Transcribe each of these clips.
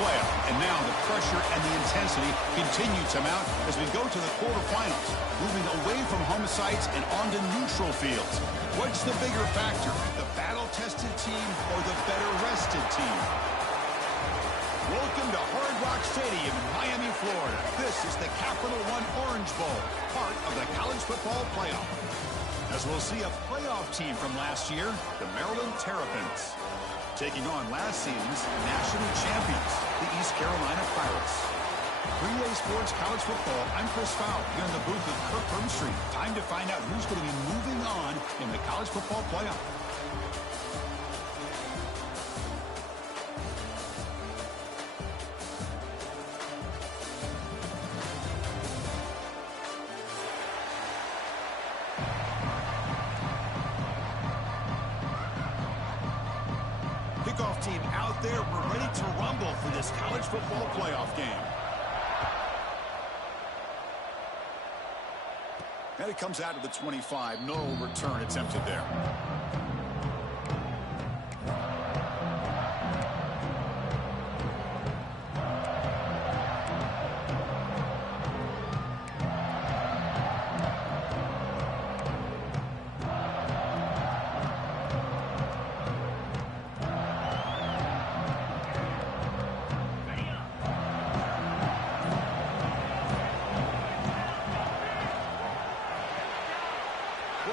playoff. And now the pressure and the intensity continue to mount as we go to the quarterfinals, moving away from home sites and onto neutral fields. What's the bigger factor, the battle-tested team or the better-rested team? Welcome to Hard Rock Stadium in Miami, Florida. This is the Capital One Orange Bowl, part of the college football playoff. As we'll see a playoff team from last year, the Maryland Terrapins, taking on last season's national champions, the East Carolina Pirates. 3A Sports College Football, I'm Chris Fowler, here in the booth with Kirk Hermstreet. Time to find out who's going to be moving on in the college football playoff. Kickoff team out there. We're ready to rumble for this college football playoff game. And it comes out of the 25. No return attempted there.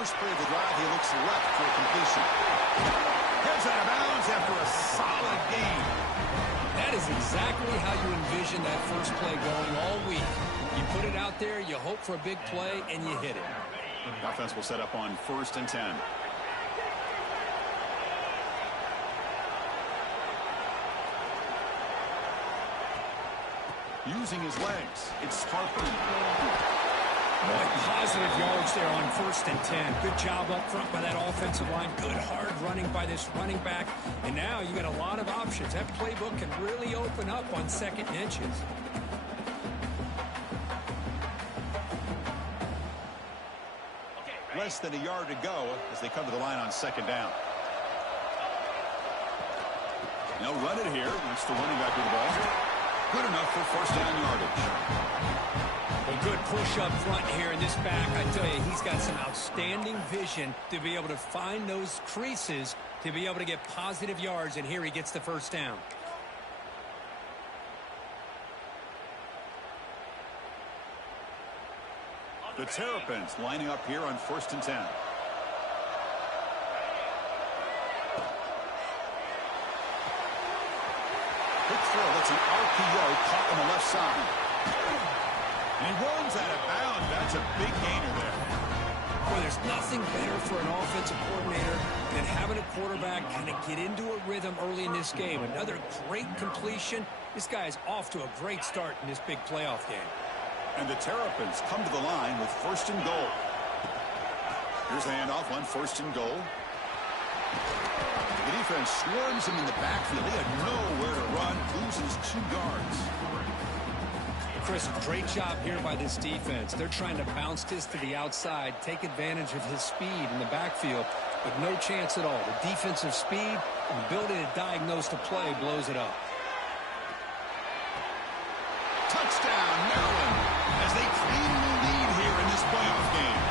First play of the drive, he looks left for a completion. Heads out of bounds after a solid gain. That is exactly how you envision that first play going all week. You put it out there, you hope for a big play, and you hit it. The offense will set up on 1st and 10. Using his legs, it's Harper. Positive yards there on 1st and 10. Good job up front by that offensive line. Good hard running by this running back. And now you got a lot of options. That playbook can really open up on 2nd and inches. Less than a yard to go as they come to the line on 2nd down. They'll run it here. That's the running back with the ball. Good enough for 1st down yardage. A good push up front here in this back. I tell you, he's got some outstanding vision to be able to find those creases to be able to get positive yards, and here he gets the 1st down. The Terrapins lining up here on 1st and 10. Quick throw, that's an RPO caught on the left side. And he runs out of bounds. That's a big gainer there. Boy, there's nothing better for an offensive coordinator than having a quarterback kind of get into a rhythm early in this game. Another great completion. This guy is off to a great start in this big playoff game. And the Terrapins come to the line with 1st and goal. Here's the handoff on 1st and goal. The defense swarms him in the backfield. They had nowhere to run. Loses 2 yards. Chris, great job here by this defense. They're trying to bounce this to the outside, take advantage of his speed in the backfield, but no chance at all. The defensive speed and ability to diagnose the play blows it up. Touchdown, Maryland, as they claim the lead here in this playoff game.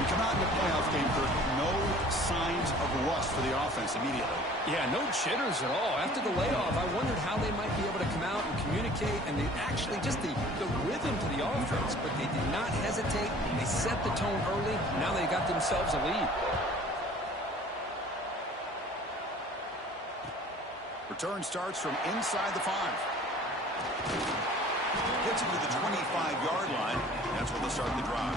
We come out in the playoff game for no signs of rust for the offense immediately. Yeah, no jitters at all. After the layoff, I wondered how they might be able to come out and communicate, and they actually just the rhythm to the offense, but they did not hesitate. They set the tone early. Now they got themselves a lead. Return starts from inside the 5. Gets him to the 25-yard line. That's where they'll start the drive.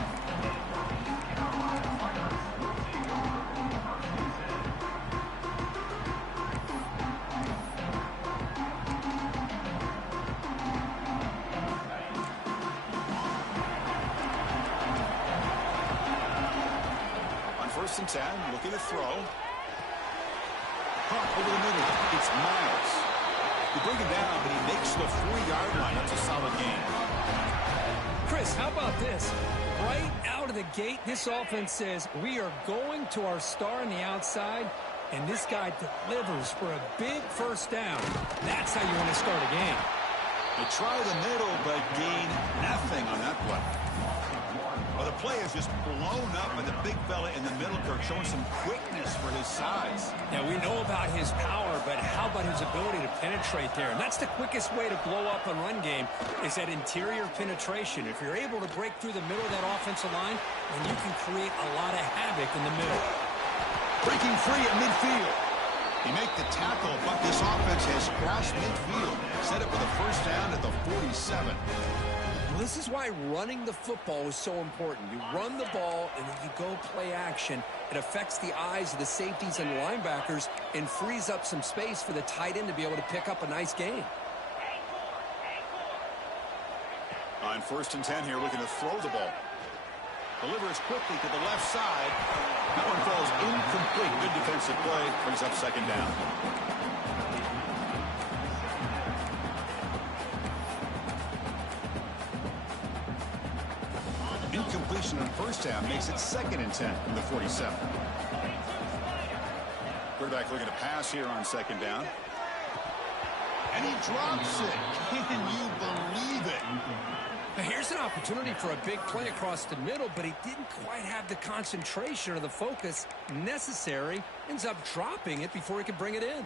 On 1st and 10, looking to throw. Pump over the middle. It's Miles. You bring him down, but he makes the 4-yard line. That's a solid gain. Chris, how about this? Right out of the gate, this offense says we are going to our star on the outside, And this guy delivers for a big first down. That's how you want to start a game. They try the middle, but gain nothing on that play. Well, the play is just blown up by the big fella in the middle, Kirk, showing some quickness for his size. Yeah, we know about his power, but how about his ability to penetrate there? And that's the quickest way to blow up a run game, is that interior penetration. If you're able to break through the middle of that offensive line, then you can create a lot of havoc in the middle. Breaking free at midfield. He made the tackle, but this offense has crossed midfield. Set it for the first down at the 47. This is why running the football is so important. You run the ball, and then you go play action. It affects the eyes of the safeties and linebackers and frees up some space for the tight end to be able to pick up a nice gain. On 1st and 10 here, looking to throw the ball. Delivers quickly to the left side. That one falls incomplete. Good defensive play. Brings up 2nd down. Incompletion on 1st down makes it 2nd and 10 from the 47. Quarterback looking to pass here on 2nd down. And he drops it. Can you believe it? Now here's an opportunity for a big play across the middle, but he didn't quite have the concentration or the focus necessary. Ends up dropping it before he could bring it in.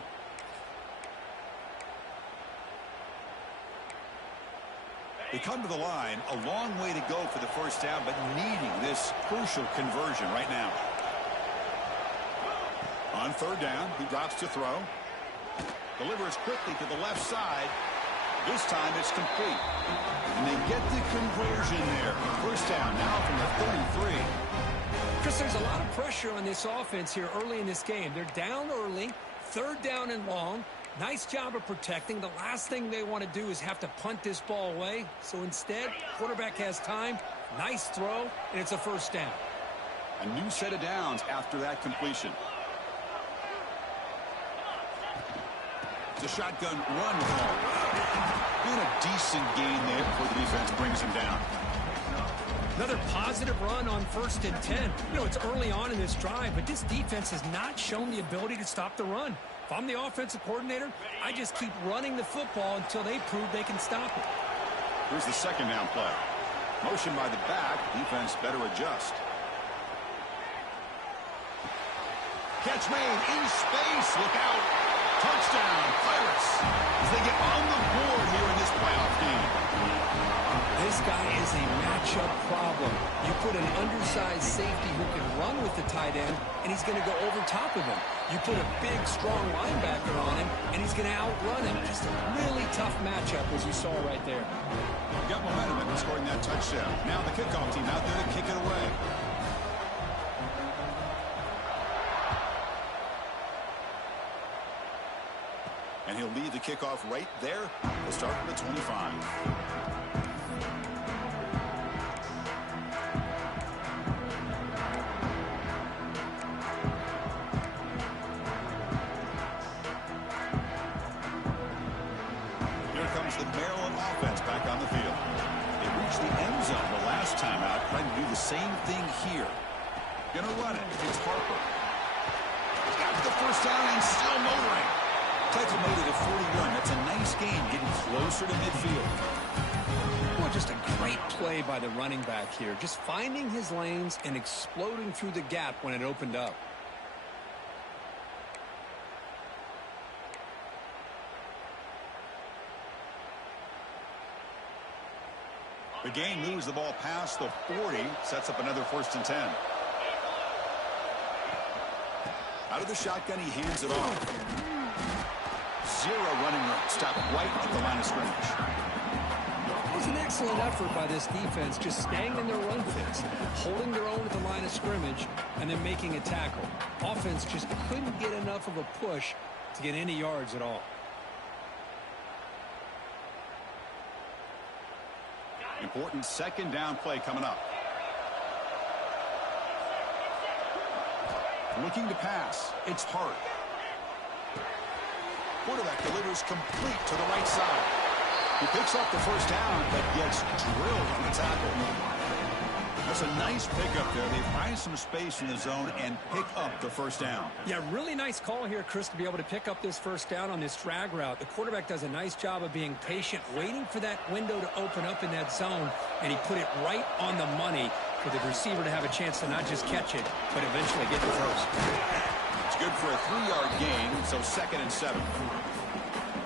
They come to the line, a long way to go for the first down, but needing this crucial conversion right now. On 3rd down, he drops to throw. Delivers quickly to the left side. This time it's complete. And they get the conversion there. First down now from the 33. Chris, there's a lot of pressure on this offense here early in this game. They're down early, 3rd down and long. Nice job of protecting. The last thing they want to do is have to punt this ball away. So instead, quarterback has time. Nice throw, and it's a first down. A new set of downs after that completion. It's a shotgun run call. And a decent gain there before the defense brings him down. Another positive run on 1st and 10. You know, it's early on in this drive, but this defense has not shown the ability to stop the run. If I'm the offensive coordinator, I just keep running the football until they prove they can stop it. Here's the 2nd down play. Motion by the back. Defense better adjust. Catch made in space. Look out. Touchdown, Pirates. As they get on the board here in this playoff game. This guy is a matchup problem. You put an undersized safety who can run with the tight end, and he's going to go over top of him. You put a big, strong linebacker on him, and he's going to outrun him. Just a really tough matchup, as you saw right there. Got momentum in scoring that touchdown. Now the kickoff team out there to kick it away. And he'll lead the kickoff right there. We'll start from the 25. Here comes the Maryland offense back on the field. They reached the end zone the last time out, trying to do the same thing here. Gonna run it. It's Harper. He's got the first down and still motoring. Tackle made it at 41. That's a nice game, getting closer to midfield. Well, just a great play by the running back here. Just finding his lanes and exploding through the gap when it opened up. The game moves the ball past the 40, sets up another 1st and 10. Out of the shotgun, he hands it off. Zero running room. Stopped right at the line of scrimmage. It was an excellent effort by this defense, just staying in their run fits, holding their own at the line of scrimmage, and then making a tackle. Offense just couldn't get enough of a push to get any yards at all. Important 2nd down play coming up. Looking to pass. It's Hart. Quarterback delivers complete to the right side. He picks up the first down, but gets drilled on the tackle. That's a nice pickup there. They find some space in the zone and pick up the first down. Yeah, really nice call here, Chris, to be able to pick up this first down on this drag route. The quarterback does a nice job of being patient, waiting for that window to open up in that zone, and he put it right on the money for the receiver to have a chance to not just catch it, but eventually get the first. It's good for a 3-yard gain, so 2nd and 7.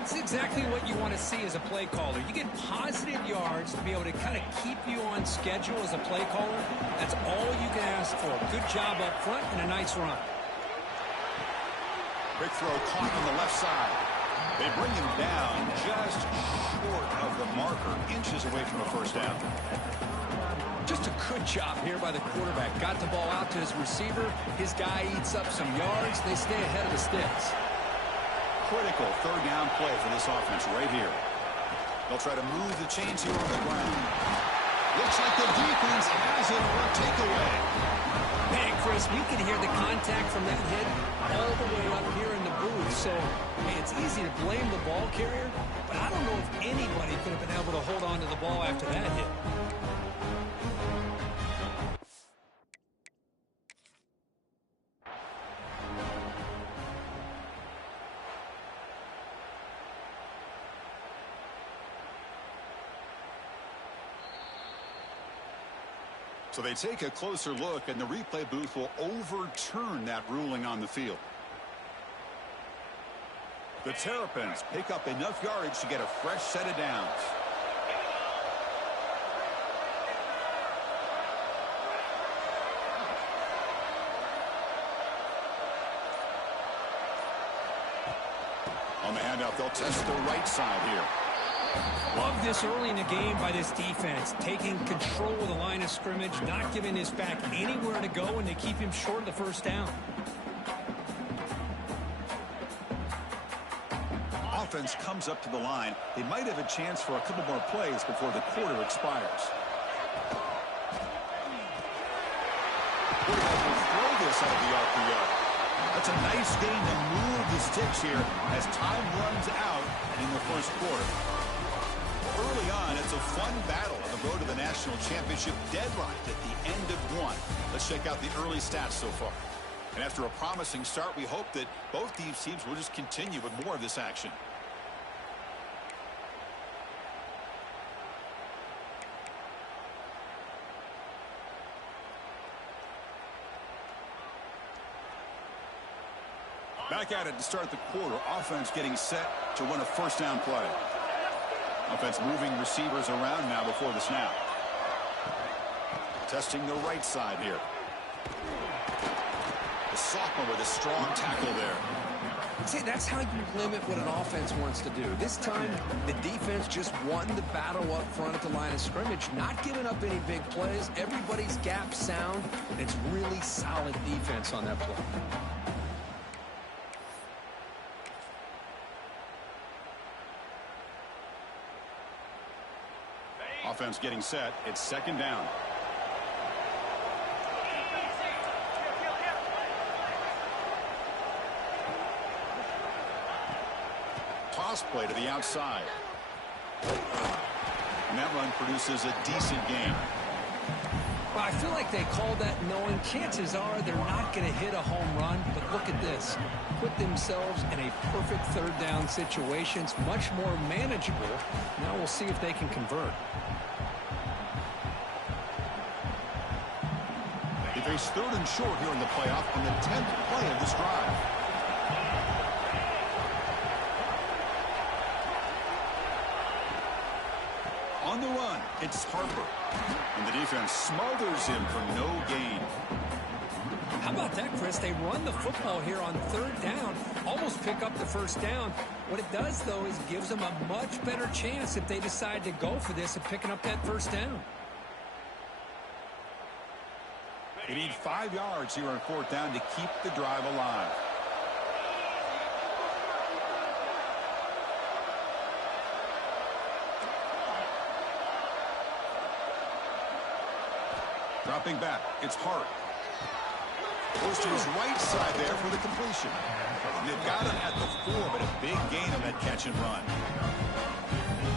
It's exactly what you want to see as a play caller. You get positive yards to be able to kind of keep you on schedule as a play caller. That's all you can ask for. Good job up front and a nice run. Quick throw caught on the left side. They bring him down just short of the marker, inches away from a first down. Just a good job here by the quarterback. Got the ball out to his receiver. His guy eats up some yards. They stay ahead of the sticks. Critical 3rd down play for this offense right here. They'll try to move the chains here on the ground. Looks like the defense has it for a takeaway. Man, Chris, we can hear the contact from that hit all the way up here in the booth. So, hey, it's easy to blame the ball carrier, but I don't know if anybody could have been able to hold on to the ball after that hit. So they take a closer look, and the replay booth will overturn that ruling on the field. The Terrapins pick up enough yardage to get a fresh set of downs. On the handoff, they'll test the right side here. Love this early in the game by this defense, taking control of the line of scrimmage, not giving this back anywhere to go, and they keep him short of the first down. Offense comes up to the line. They might have a chance for a couple more plays before the quarter expires. Quarterback will throw this out of the RPO. That's a nice gain to move the sticks here as time runs out in the first quarter. Early on, it's a fun battle on the road to the national championship, deadlocked at the end of one. Let's check out the early stats so far. And after a promising start, we hope that both these teams will just continue with more of this action. Back at it to start the quarter. Offense getting set to run a first down play. Offense moving receivers around now before the snap. Testing the right side here. The sophomore with a strong tackle there. See, that's how you limit what an offense wants to do. This time, the defense just won the battle up front at the line of scrimmage, not giving up any big plays. Everybody's gap sound, and it's really solid defense on that play. Offense getting set. It's 2nd down. Toss play to the outside. And that run produces a decent gain. Well, I feel like they called that knowing chances are they're not going to hit a home run. But look at this. Put themselves in a perfect 3rd down situation. It's much more manageable. Now we'll see if they can convert. They face 3rd and short here in the playoff on the 10th play of this drive. On the run, it's Harper. And the defense smothers him for no gain. How about that, Chris? They run the football here on 3rd down, almost pick up the first down. What it does, though, is gives them a much better chance if they decide to go for this of picking up that first down. They need 5 yards here on 4th down to keep the drive alive. Dropping back, it's Hart. Goes to his right side there for the completion. They've got him at the 4, but a big gain on that catch and run.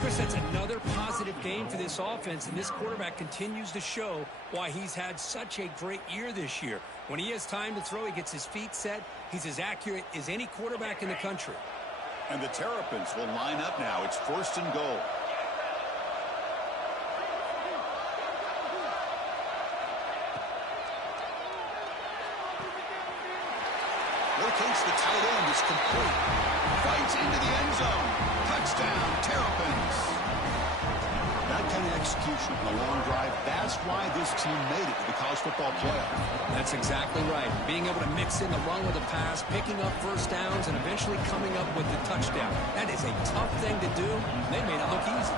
Chris, that's another positive game for this offense, and this quarterback continues to show why he's had such a great year this year. When he has time to throw, he gets his feet set. He's as accurate as any quarterback in the country. And the Terrapins will line up now. It's 1st and goal. Locates the tight end. It's complete. Fights into the end zone. Touchdown, Terrapins. That kind of execution on a long drive, that's why this team made it to the college football playoff. That's exactly right. Being able to mix in the run with the pass, picking up first downs, and eventually coming up with the touchdown. That is a tough thing to do. They made it look easy.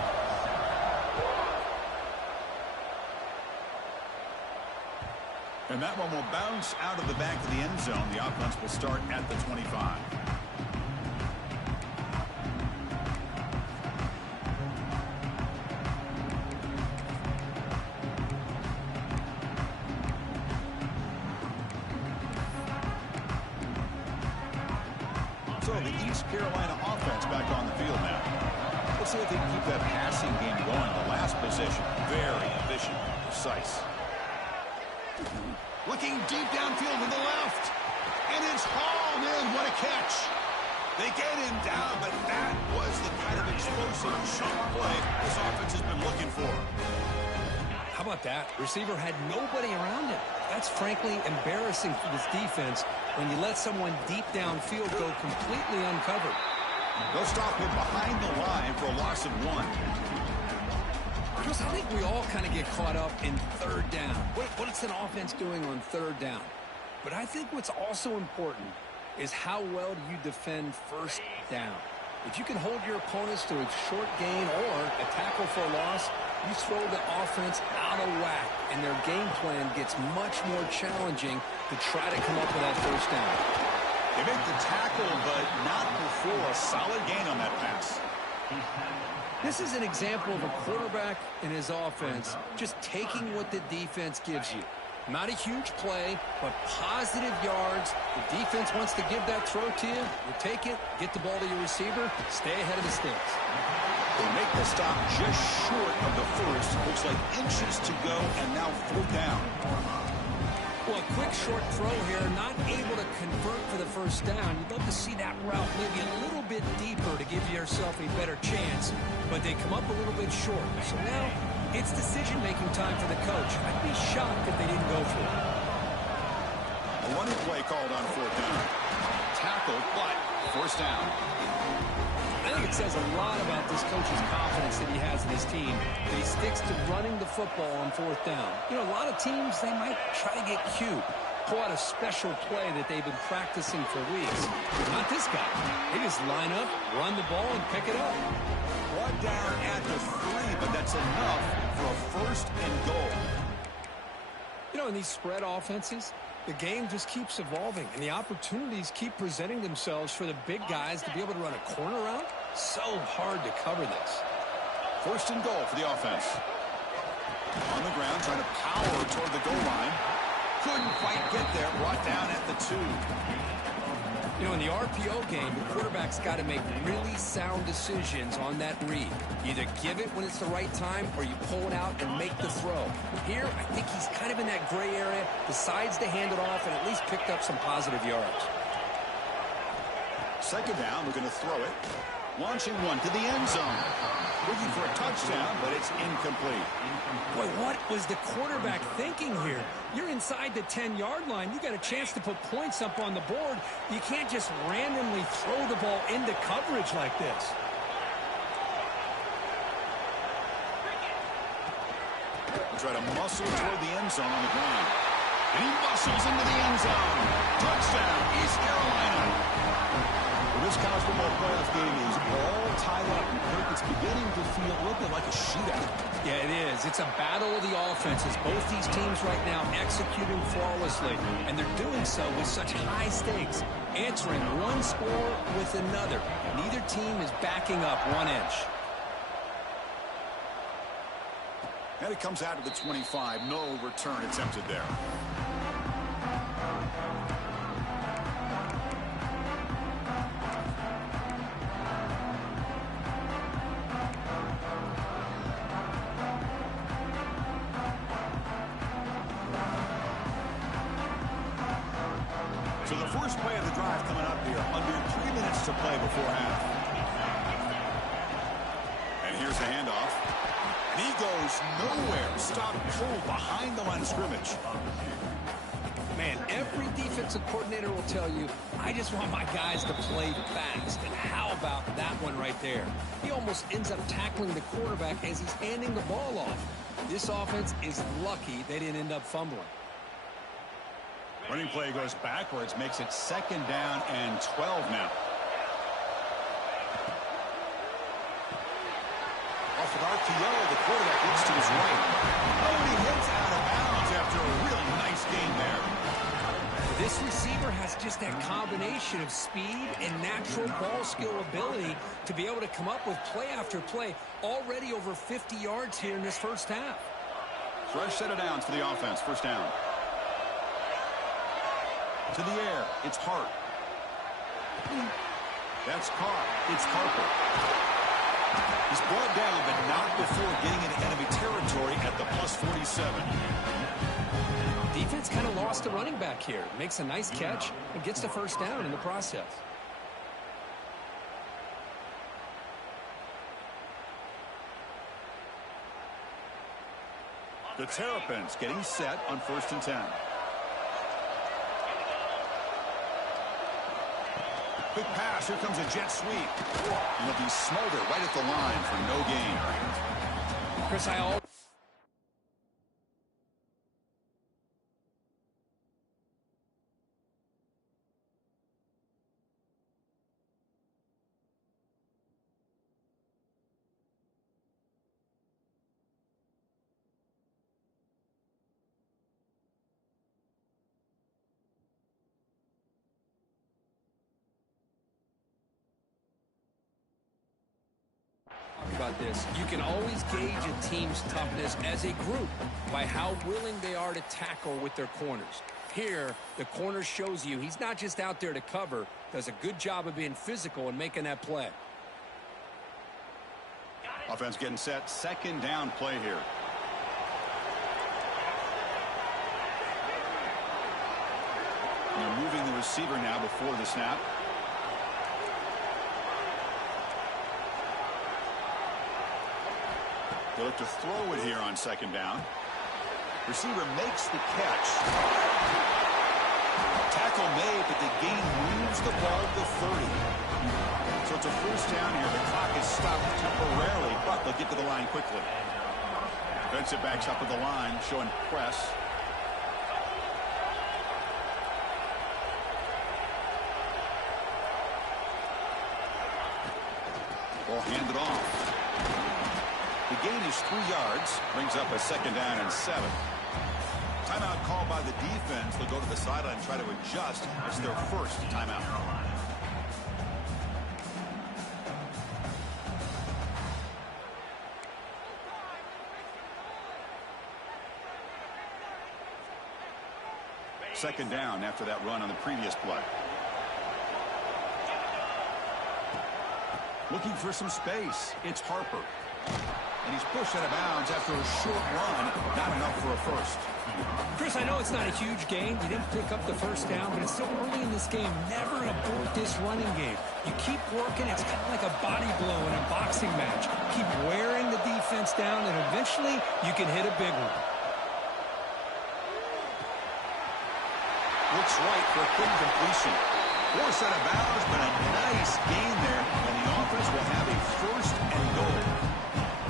And that one will bounce out of the back of the end zone. The offense will start at the 25. So the East Carolina offense back on the field now. Let's see if they can keep that passing game going. The last possession, very efficient, precise. Looking deep downfield to the left. And it's hauled in. What a catch. They get him down, but that was the kind of explosive shot play this offense has been looking for. How about that? Receiver had nobody around him. That's frankly embarrassing for this defense when you let someone deep downfield go completely uncovered. They'll stop him behind the line for a loss of 1. Chris, I think we all kind of get caught up in 3rd down. What's an offense doing on 3rd down? But I think what's also important is how well do you defend 1st down. If you can hold your opponents to a short gain or a tackle for a loss, you throw the offense out of whack, and their game plan gets much more challenging to try to come up with that 1st down. They make the tackle, but not before a solid gain on that pass. This is an example of a quarterback and his offense just taking what the defense gives you. Not a huge play, but positive yards. The defense wants to give that throw to you. You take it, get the ball to your receiver, stay ahead of the sticks. They make the stop just short of the first. Looks like inches to go, and now 4th down. Well, a quick short throw here, not able to convert for the 1st down. You'd love to see that route maybe a little bit deeper to give yourself a better chance, but they come up a little bit short. So now it's decision-making time for the coach. I'd be shocked if they didn't go for it. A running play called on 4th down. Tackled, but 1st down. I think it says a lot about this coach's confidence that he has in his team, that he sticks to running the football on 4th down. You know, a lot of teams, they might try to get cute, pull out a special play that they've been practicing for weeks. Not this guy. They just line up, run the ball, and pick it up. Brought down at the 3, but that's enough for a 1st and goal. You know, in these spread offenses, the game just keeps evolving, and the opportunities keep presenting themselves for the big guys to be able to run a corner route. So hard to cover this. 1st and goal for the offense. On the ground, trying to power toward the goal line. Couldn't quite get there. Brought down at the 2. You know, in the RPO game, the quarterback's got to make really sound decisions on that read. Either give it when it's the right time or you pull it out and make the throw. Here, I think he's kind of in that gray area, decides to hand it off and at least picked up some positive yards. 2nd down, we're going to throw it. Launching one to the end zone. Looking for a touchdown, but it's incomplete. Boy, what was the quarterback thinking here? You're inside the 10-yard line. You got a chance to put points up on the board. You can't just randomly throw the ball into coverage like this. We'll try to muscle toward the end zone on the ground. And he muscles into the end zone. Touchdown, East Carolina. Well, this college football playoff game is all tied up, and it's beginning to feel a little bit like a shootout. Yeah, it is. It's a battle of the offenses. Both these teams right now executing flawlessly, and they're doing so with such high stakes, answering one score with another. Neither team is backing up 1 inch. And it comes out of the 25. No return attempted there. So the first play of the drive coming up here. Under 3 minutes to play before half. And here's the handoff. And he goes nowhere. Stopped cold behind the line of scrimmage. Man, every defensive coordinator will tell you, I just want my guys to play fast. And how about that one right there? He almost ends up tackling the quarterback as he's handing the ball off. This offense is lucky they didn't end up fumbling. Running play goes backwards, makes it 2nd down and 12 now. Off of RPO, the quarterback looks to his right. Oh, and he hits out of bounds after a really nice gain there. This receiver has just that combination of speed and natural ball skill ability to be able to come up with play after play. Already over 50 yards here in this first half. Fresh set of downs for the offense. First down. To the air. It's Hart. That's caught. It's Harper. He's brought down, but not before getting into enemy territory at the +47. Defense kind of lost the running back here. Makes a nice catch and gets the first down in the process. The Terrapins getting set on 1st and 10. Quick pass. Here comes a jet sweep. And it'll be Smolder right at the line for no gain. Chris, about this. You can always gauge a team's toughness as a group by how willing they are to tackle with their corners. Here, the corner shows you he's not just out there to cover, does a good job of being physical and making that play. Offense getting set. 2nd down play here. They're moving the receiver now before the snap. They look to throw it here on 2nd down. Receiver makes the catch. Tackle made, but the gain moves the ball to 30. So it's a first down here. The clock is stopped temporarily, but they'll get to the line quickly. Defensive backs up at the line, showing press. Ball handed off. The gain is 3 yards, brings up a 2nd down and 7. Timeout called by the defense. They'll go to the sideline and try to adjust. It's their first timeout. Second down after that run on the previous play. Looking for some space. It's Harper. And he's pushed out of bounds after a short run. Not enough for a first. Chris, I know it's not a huge gain. You didn't pick up the first down, but it's still early in this game. Never abort this running game. You keep working. It's kind of like a body blow in a boxing match. Keep wearing the defense down, and eventually you can hit a big one. Looks right for a quick completion. Forced out of bounds, but a nice gain there. And the offense will have a 1st and goal.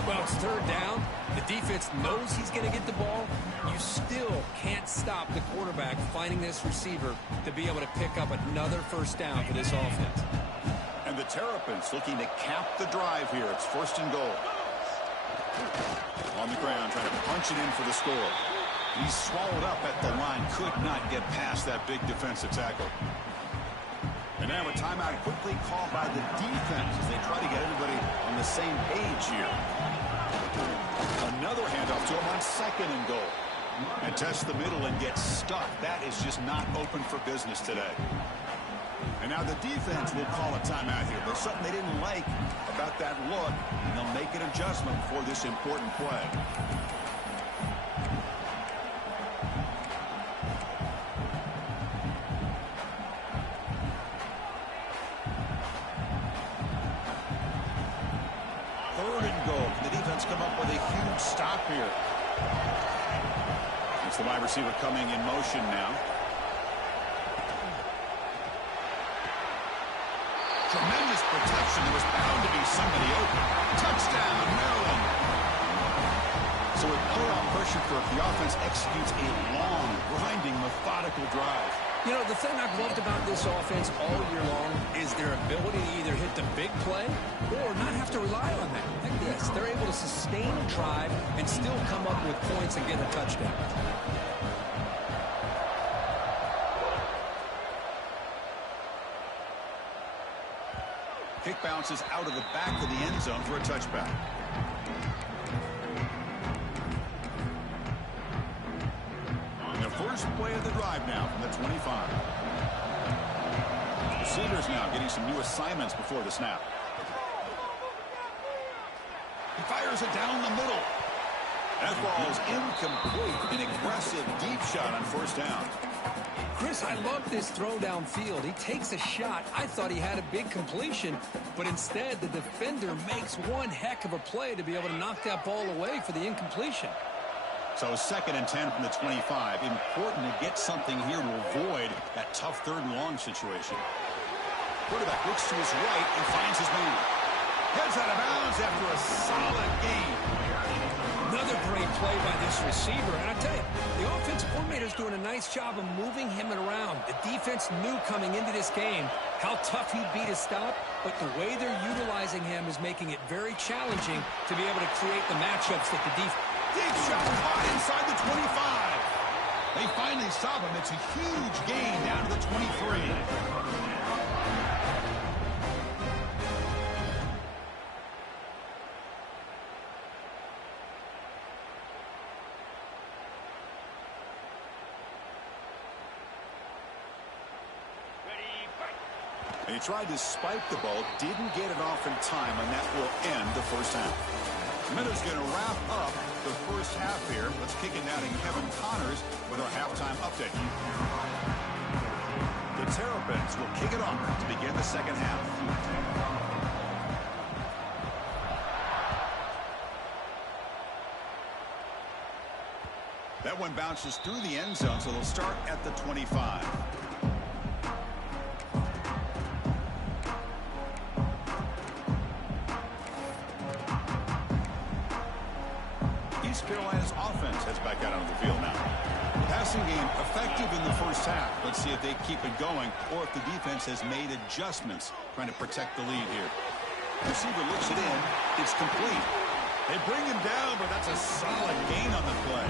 Well, it's 3rd down. The defense knows he's going to get the ball. You still can't stop the quarterback finding this receiver to be able to pick up another first down for this offense. And the Terrapins looking to cap the drive here. It's 1st and goal. On the ground, trying to punch it in for the score. He's swallowed up at the line. Could not get past that big defensive tackle. And now a timeout quickly called by the defense as they try to get everybody on the same page here. Another handoff to him on 2nd and goal. And test the middle and get stuck. That is just not open for business today. And now the defense will call a timeout here. There's something they didn't like about that look, and they'll make an adjustment for this important play. 3rd and goal. The defense come up with a huge stop here. It's the wide receiver coming in motion now. Tremendous protection. There was bound to be somebody open. Touchdown, Maryland. So with playoff pressure for the offense executes a long, grinding, methodical drive. You know, the thing I've loved about this offense all year long is their ability to either hit the big play or not have to rely on that. Like this, they're able to sustain a drive and still come up with points and get a touchdown. Kick bounces out of the back of the end zone for a touchback. The first play of the drive now from the 25. Receivers now getting some new assignments before the snap. He fires it down the middle. That ball is incomplete. An aggressive deep shot on 1st down. Chris, I love this throw downfield. He takes a shot. I thought he had a big completion, but instead the defender makes one heck of a play to be able to knock that ball away for the incompletion. So 2nd and 10 from the 25. Important to get something here to avoid that tough 3rd and long situation. Quarterback looks to his right and finds his man. Heads out of bounds after a solid gain. Another great play by this receiver. And I tell you, the offensive coordinator is doing a nice job of moving him around. The defense knew coming into this game how tough he'd be to stop, but the way they're utilizing him is making it very challenging to be able to create the matchups that the defense... Deep shot caught inside the 25. They finally stop him. It's a huge gain down to the 23. He tried to spike the ball, didn't get it off in time, and that will end the 1st half. Minutes going to wrap up the 1st half here. Let's kick it now to Kevin Connors with our halftime update. The Terrapins will kick it off to begin the 2nd half. That one bounces through the end zone, so they'll start at the 25. Carolina's offense heads back out onto the field now. Passing game effective in the 1st half. Let's see if they keep it going or if the defense has made adjustments trying to protect the lead here. The receiver looks it in. It's complete. They bring him down, but that's a solid gain on the play.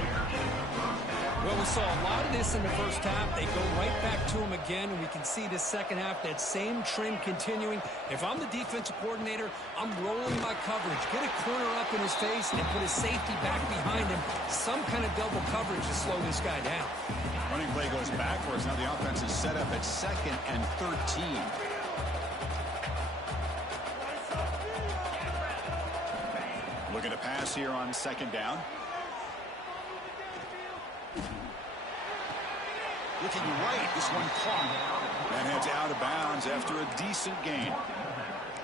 Well, we saw a lot of this in the 1st half. They go right back to him again, and we can see the 2nd half, that same trend continuing. If I'm the defensive coordinator, I'm rolling my coverage. Get a corner up in his face and put his safety back behind him. Some kind of double coverage to slow this guy down. Running play goes backwards. Now the offense is set up at 2nd and 13. Looking to pass here on 2nd down. Looking right, this one caught. And heads out of bounds after a decent gain.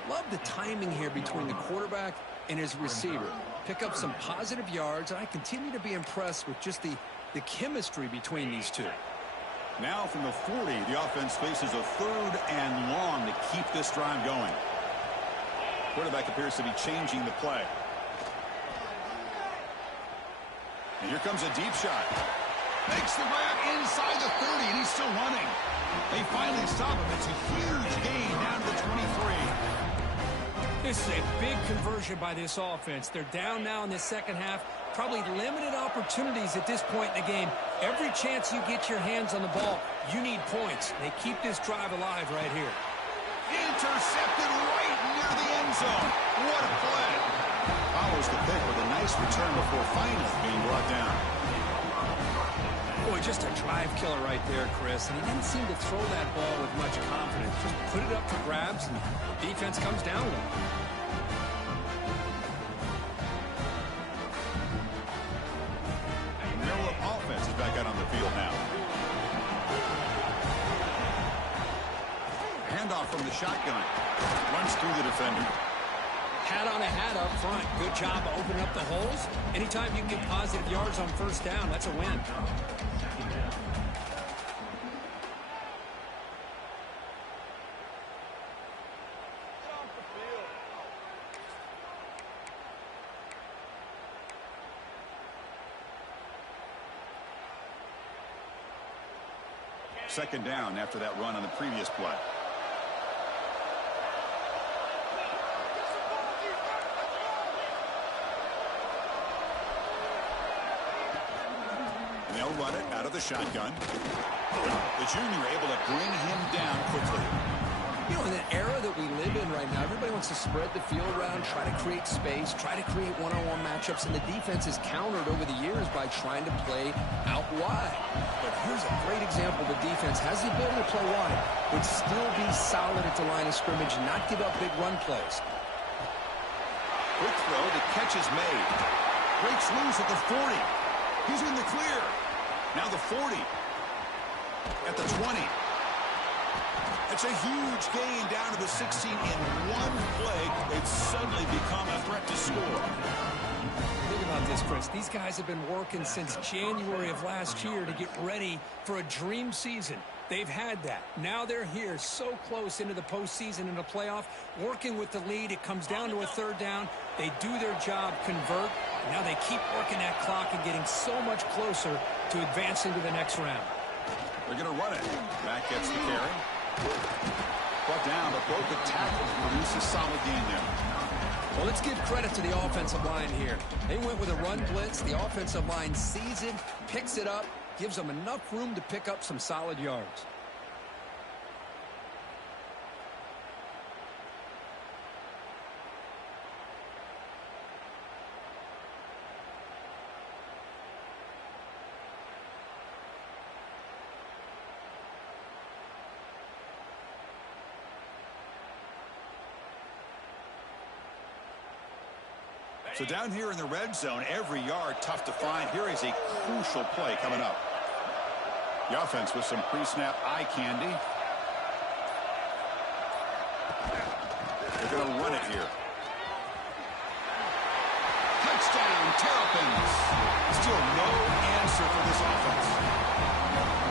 Love the timing here between the quarterback and his receiver. Pick up some positive yards, and I continue to be impressed with just the chemistry between these two. Now from the 40, the offense faces a 3rd and long to keep this drive going. Quarterback appears to be changing the play. And here comes a deep shot. Makes the grab inside the 30, and he's still running. They finally stop him. It's a huge gain down to the 23. This is a big conversion by this offense. They're down now in the 2nd half. Probably limited opportunities at this point in the game. Every chance you get your hands on the ball, you need points. They keep this drive alive right here. Intercepted right near the end zone. What a play. Follows the pick with a nice return before finally being brought down. Boy, just a drive killer right there, Chris. And he didn't seem to throw that ball with much confidence. Just put it up for grabs, and the defense comes down with it. Maryland offense is back out on the field now. Handoff from the shotgun. Runs through the defender. Hat on a hat up front. Good job opening up the holes. Anytime you can get positive yards on first down, that's a win. Second down after that run on the previous play. And they'll run it out of the shotgun. The junior able to bring him down quickly. You know, in the era that we live in right now, everybody wants to spread the field around, try to create space, try to create one-on-one matchups, and the defense has countered over the years by trying to play out wide. But here's a great example. The defense has the ability to play wide, but still be solid at the line of scrimmage, not give up big run plays. Quick throw, the catch is made. Breaks loose at the 40. He's in the clear. Now the 40. At the 20. It's a huge gain down to the 16 in one play. They've suddenly become a threat to score. Think about this, Chris. These guys have been working since January of last year to get ready for a dream season. They've had that. Now they're here so close into the postseason and the playoff, working with the lead. It comes down to a third down. They do their job, convert. And now they keep working that clock and getting so much closer to advancing to the next round. They're going to run it. Mack gets the carry. Brought down, but broke the tackle. Produces a solid gain there. Well, let's give credit to the offensive line here. They went with a run blitz. The offensive line sees it, picks it up, gives them enough room to pick up some solid yards. So down here in the red zone, every yard tough to find. Here is a crucial play coming up. The offense with some pre-snap eye candy. They're going to run it here. Touchdown, Terrapins. Still no answer for this offense.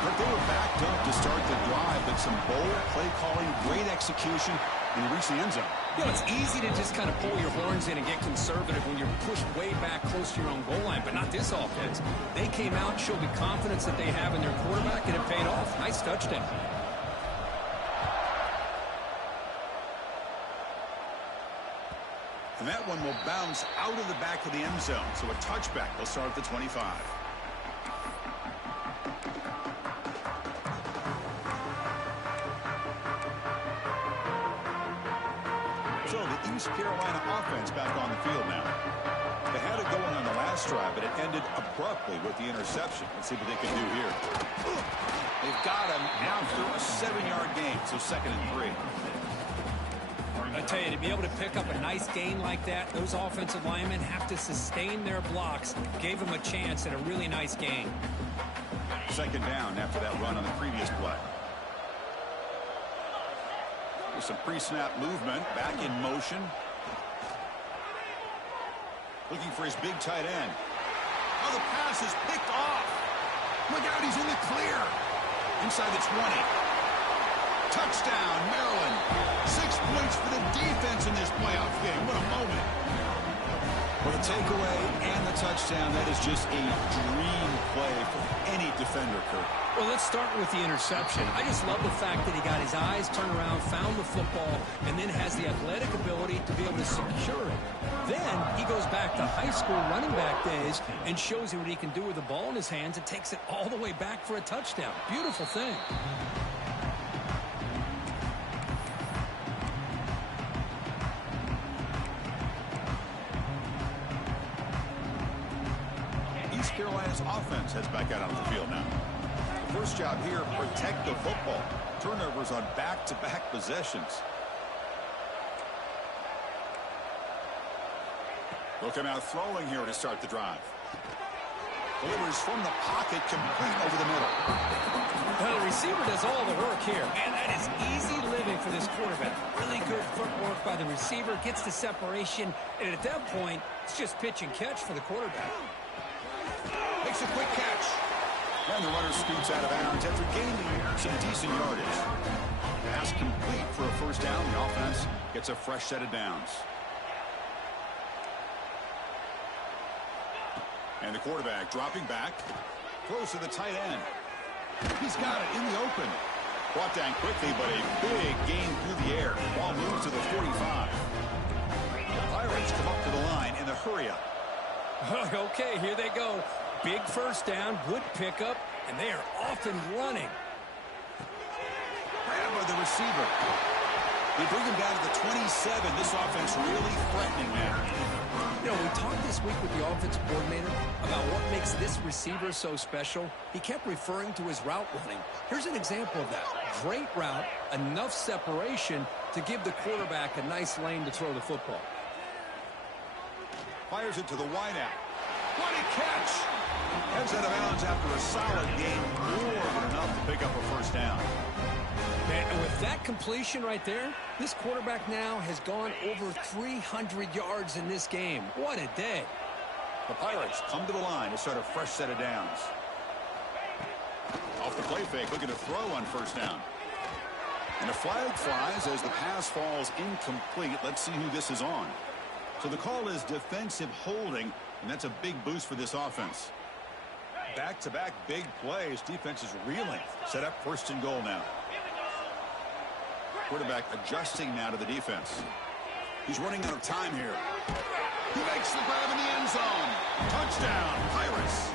But they were backed up to start the drive, but some bold play calling, great execution, and they reach the end zone. You know, it's easy to just kind of pull your horns in and get conservative when you're pushed way back close to your own goal line, but not this offense. They came out, showed the confidence that they have in their quarterback, and it paid off. Nice touchdown. And that one will bounce out of the back of the end zone, so a touchback will start at the 25. So the East Carolina offense back on the field now. They had it going on the last drive, but it ended abruptly with the interception. Let's see what they can do here. They've got him after a 7-yard gain, so 2nd and 3. I tell you, to be able to pick up a nice gain like that, those offensive linemen have to sustain their blocks. Gave them a chance at a really nice gain. 2nd down after that run on the previous play. With some pre-snap movement, back in motion. Looking for his big tight end. Oh, the pass is picked off. Look out, he's in the clear. Inside the 20. Touchdown, Maryland. 6 points for the defense in this playoff game. What a moment. Well, the takeaway and the touchdown, that is just a dream play for any defender, Kurt. Well, let's start with the interception. I just love the fact that he got his eyes turned around, found the football, and then has the athletic ability to be able to secure it. Then he goes back to high school running back days and shows you what he can do with the ball in his hands and takes it all the way back for a touchdown. Beautiful thing. East Carolina's offense heads back out on the field now. The first job here, protect the football. Turnovers on back-to-back possessions. They'll come out throwing here to start the drive. Delivers from the pocket, complete over the middle. Well, the receiver does all the work here. Man, that is easy living for this quarterback. Really good footwork by the receiver, gets the separation, and at that point, it's just pitch and catch for the quarterback. Makes a quick catch. And the runner scoots out of bounds after gaining some decent yardage. Pass complete for a first down. The offense gets a fresh set of downs. And the quarterback dropping back. Throws to the tight end. He's got it in the open. Brought down quickly, but a big gain through the air. Ball moves to the 45. The Pirates come up to the line in the hurry-up. Okay, here they go. Big first down, good pickup, and they are off and running. Grab by the receiver. They bring him down to the 27. This offense really threatening now. You know, we talked this week with the offensive coordinator about what makes this receiver so special. He kept referring to his route running. Here's an example of that. Great route, enough separation to give the quarterback a nice lane to throw the football. Fires it to the wideout. What a catch! Heads out of bounds after a solid game, more than enough to pick up a first down. And with that completion right there, this quarterback now has gone over 300 yards in this game. What a day. The Pirates come to the line to start a fresh set of downs. Off the play fake, looking to throw on first down. And a flag flies as the pass falls incomplete. Let's see who this is on. So the call is defensive holding, and that's a big boost for this offense. Back-to-back big plays. Defense is reeling. Set up first and goal now. Quarterback adjusting now to the defense. He's running out of time here. He makes the grab in the end zone. Touchdown, Pirates.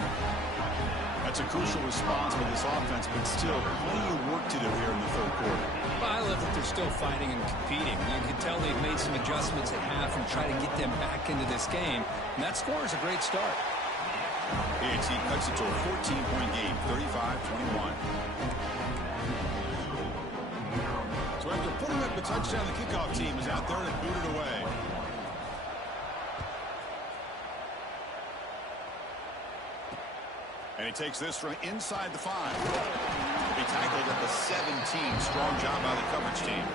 That's a crucial response for this offense, but still plenty of work to do here in the third quarter. Well, I love that they're still fighting and competing. You can tell they've made some adjustments at half and try to get them back into this game. And that score is a great start. AT cuts it to a 14-point game, 35-21. So after putting up the touchdown, the kickoff team is out there to boot it away. And he takes this from inside the 5. He tackled at the 17. Strong job by the coverage team.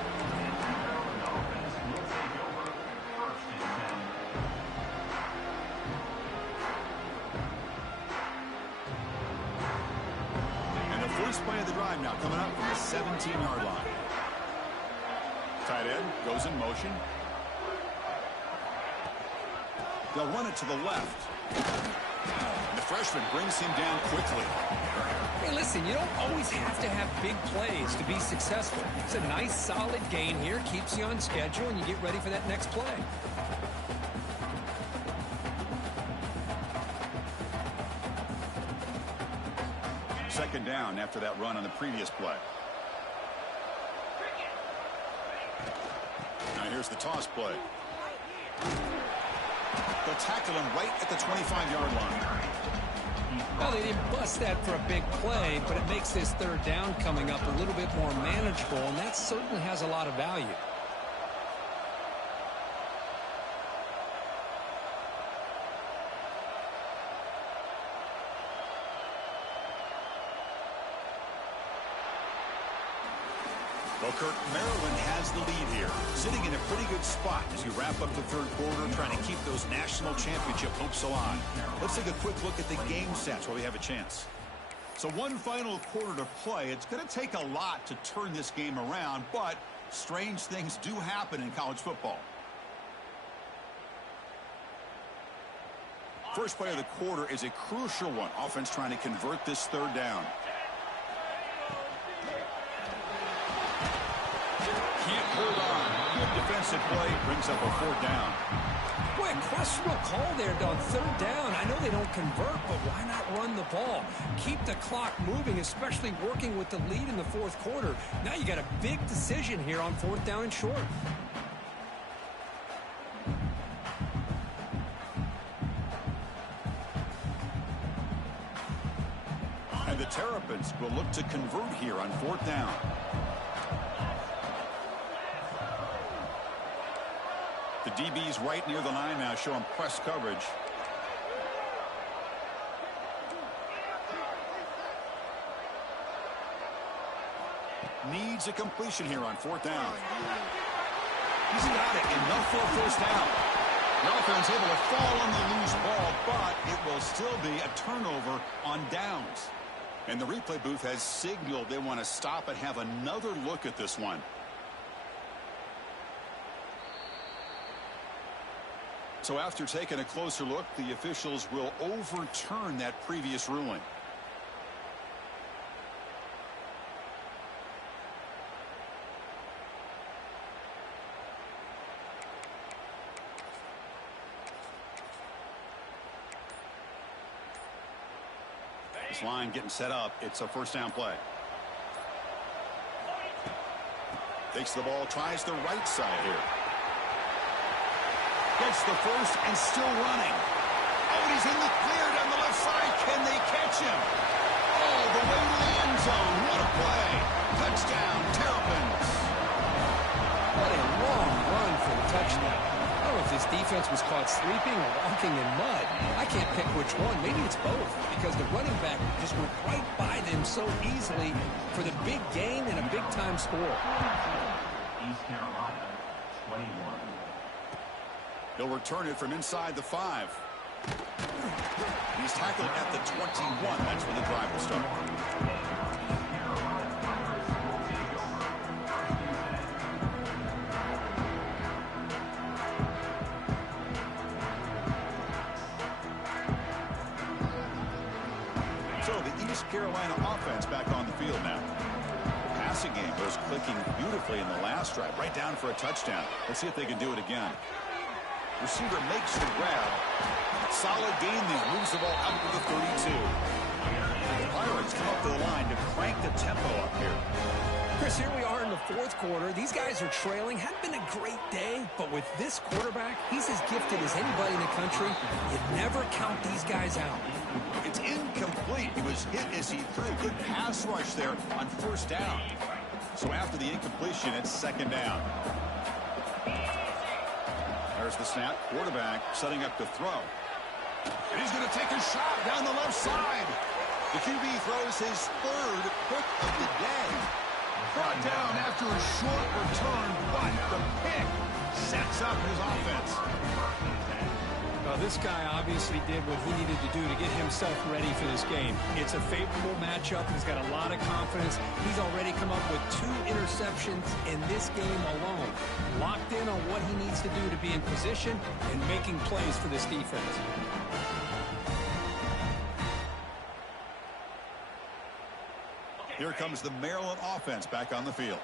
And the first play of the drive now coming up from the 17-yard line. Tight end goes in motion. They'll run it to the left. The freshman brings him down quickly. Hey, listen, you don't always have to have big plays to be successful. It's a nice, solid gain here. Keeps you on schedule, and you get ready for that next play. Second down after that run on the previous play. Now here's the toss play. They'll tackle him right at the 25-yard line. Well, they didn't bust that for a big play, but it makes this third down coming up a little bit more manageable, and that certainly has a lot of value. Well, Kirk, Maryland has the lead here, sitting in a pretty good spot as you wrap up the third quarter, trying to keep those national championship hopes alive. Let's take a quick look at the game stats while we have a chance. So one final quarter to play. It's going to take a lot to turn this game around, but strange things do happen in college football. First play of the quarter is a crucial one. Offense trying to convert this third down. Hold on. Good defensive play brings up a fourth down. Boy, questionable call there on third down. I know they don't convert, but why not run the ball? Keep the clock moving, especially working with the lead in the fourth quarter. Now you got a big decision here on fourth down and short. And the Terrapins will look to convert here on fourth down. The DB's right near the line now, showing press coverage. needs a completion here on 4th down. He's got it. Enough for a first down. The offense able to fall on the loose ball, but it will still be a turnover on downs. And the replay booth has signaled they want to stop and have another look at this one. So after taking a closer look, the officials will overturn that previous ruling. This line getting set up. It's a first down play. Takes the ball, tries the right side here. Gets the first and still running. Oh, he's in the clear down the left side. Can they catch him? Oh, the way to the end zone. What a play. Touchdown, Terrapins. What a long run for the touchdown. I don't know if this defense was caught sleeping or walking in mud. I can't pick which one. Maybe it's both, because the running back just went right by them so easily for the big gain and a big-time score. East Carolina, 21. He'll return it from inside the 5. He's tackled at the 21. That's where the drive will start. So the East Carolina offense back on the field now. The passing game was clicking beautifully in the last drive, right down for a touchdown. Let's see if they can do it again. Receiver makes the grab. Solid gain there. Moves the ball out to the 32. The Pirates come up to the line to crank the tempo up here. Chris, here we are in the 4th quarter. These guys are trailing. Hadn't been a great day, but with this quarterback, he's as gifted as anybody in the country. You never count these guys out. It's incomplete. He was hit as he threw. Good pass rush there on first down. So after the incompletion, it's 2nd down. There's the snap. Quarterback setting up to throw. And he's going to take a shot down the left side. The QB throws his 3rd pick of the day. Brought down after a short return, but the pick sets up his offense. This guy obviously did what he needed to do to get himself ready for this game. It's a favorable matchup. He's got a lot of confidence. He's already come up with 2 interceptions in this game alone. Locked in on what he needs to do to be in position and making plays for this defense. Here comes the Maryland offense back on the field.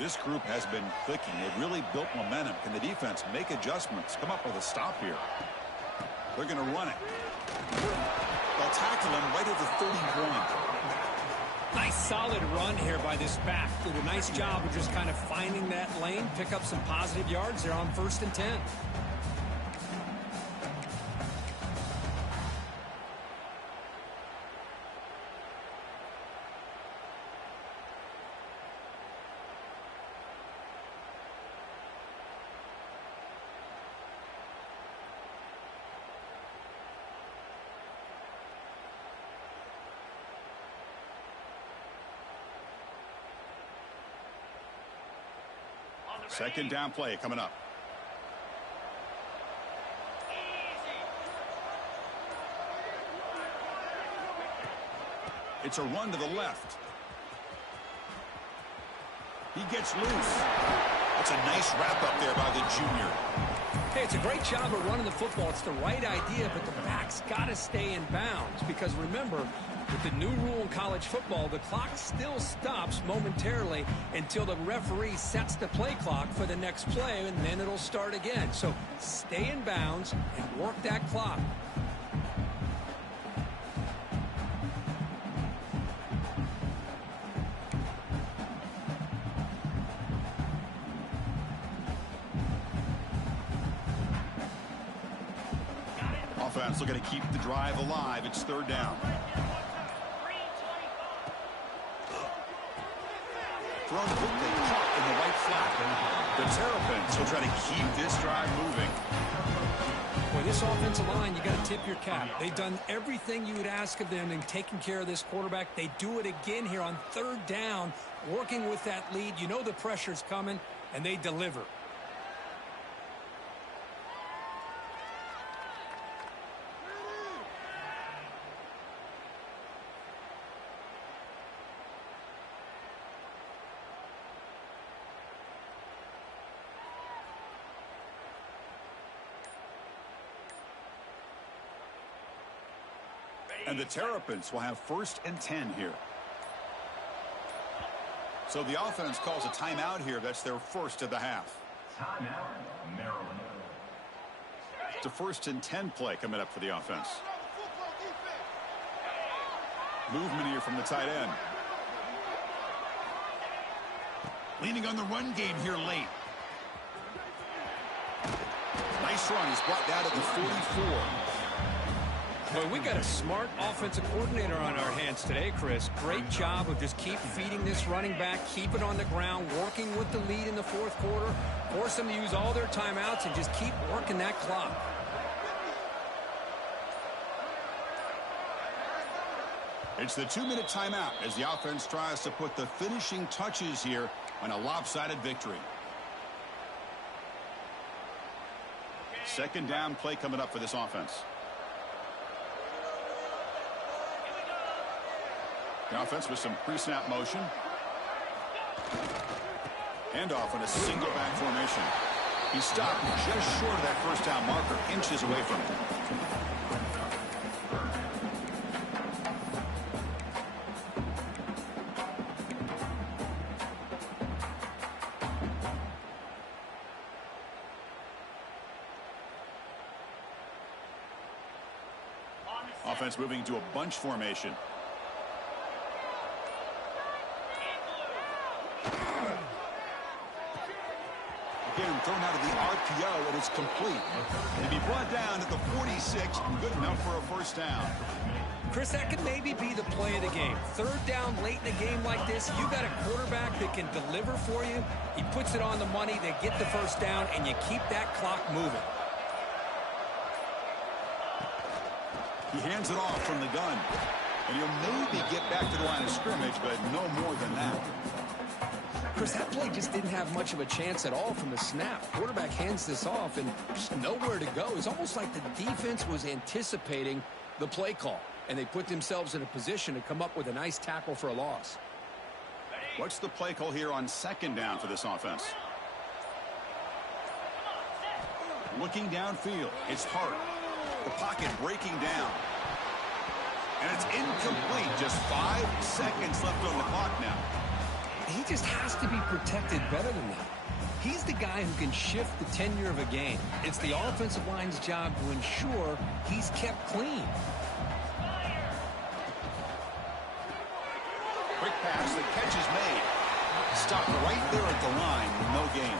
This group has been clicking. They've really built momentum. Can the defense make adjustments? Come up with a stop here. They're going to run it. They'll tackle him right at the 31. Nice solid run here by this back. Did a nice job of just kind of finding that lane, pick up some positive yards there on 1st and 10. Second down play coming up. It's a run to the left. He gets loose. That's a nice wrap up there by the junior. Hey, it's a great job of running the football. It's the right idea, but the back's got to stay in bounds. Because remember, with the new rule in college football, the clock still stops momentarily until the referee sets the play clock for the next play, and then it'll start again. So stay in bounds and work that clock. Offense looking to keep the drive alive. It's 3rd down. Thrown quickly, caught in the right flat. The Terrapins will try to keep this drive moving. Boy, this this offensive line, you got to tip your cap. They've done everything you would ask of them in taking care of this quarterback. They do it again here on third down, working with that lead. You know the pressure's coming, and they deliver. And the Terrapins will have 1st and 10 here. So the offense calls a timeout here. That's their first of the half. Timeout, Maryland. It's a 1st and 10 play coming up for the offense. Movement here from the tight end. Leaning on the run game here late. Nice run. He's brought down at the 44. Well, we got a smart offensive coordinator on our hands today, Chris. Great job of just keep feeding this running back, keep it on the ground, working with the lead in the 4th quarter, force them to use all their timeouts and just keep working that clock. It's the 2-minute timeout as the offense tries to put the finishing touches here on a lopsided victory. 2nd down play coming up for this offense. The offense with some pre-snap motion. Handoff in a single back formation. He stopped just short of that 1st down marker, inches away from it. Offense moving to a bunch formation. Again, thrown out of the RPO, and it's complete. To be brought down at the 46, good enough for a 1st down. Chris, that could maybe be the play of the game. 3rd down late in a game like this, you got a quarterback that can deliver for you. He puts it on the money, they get the 1st down, and you keep that clock moving. He hands it off from the gun. And he'll maybe get back to the line of scrimmage, but no more than that. Chris, that play just didn't have much of a chance at all from the snap. Quarterback hands this off and just nowhere to go. It's almost like the defense was anticipating the play call, and they put themselves in a position to come up with a nice tackle for a loss. What's the play call here on 2nd down for this offense? Looking downfield, it's Hart. The pocket breaking down. And it's incomplete. Just 5 seconds left on the clock now. He just has to be protected better than that. He's the guy who can shift the tenure of a game. It's the offensive line's job to ensure he's kept clean. Quick pass, the catch is made. Stopped right there at the line with no gain.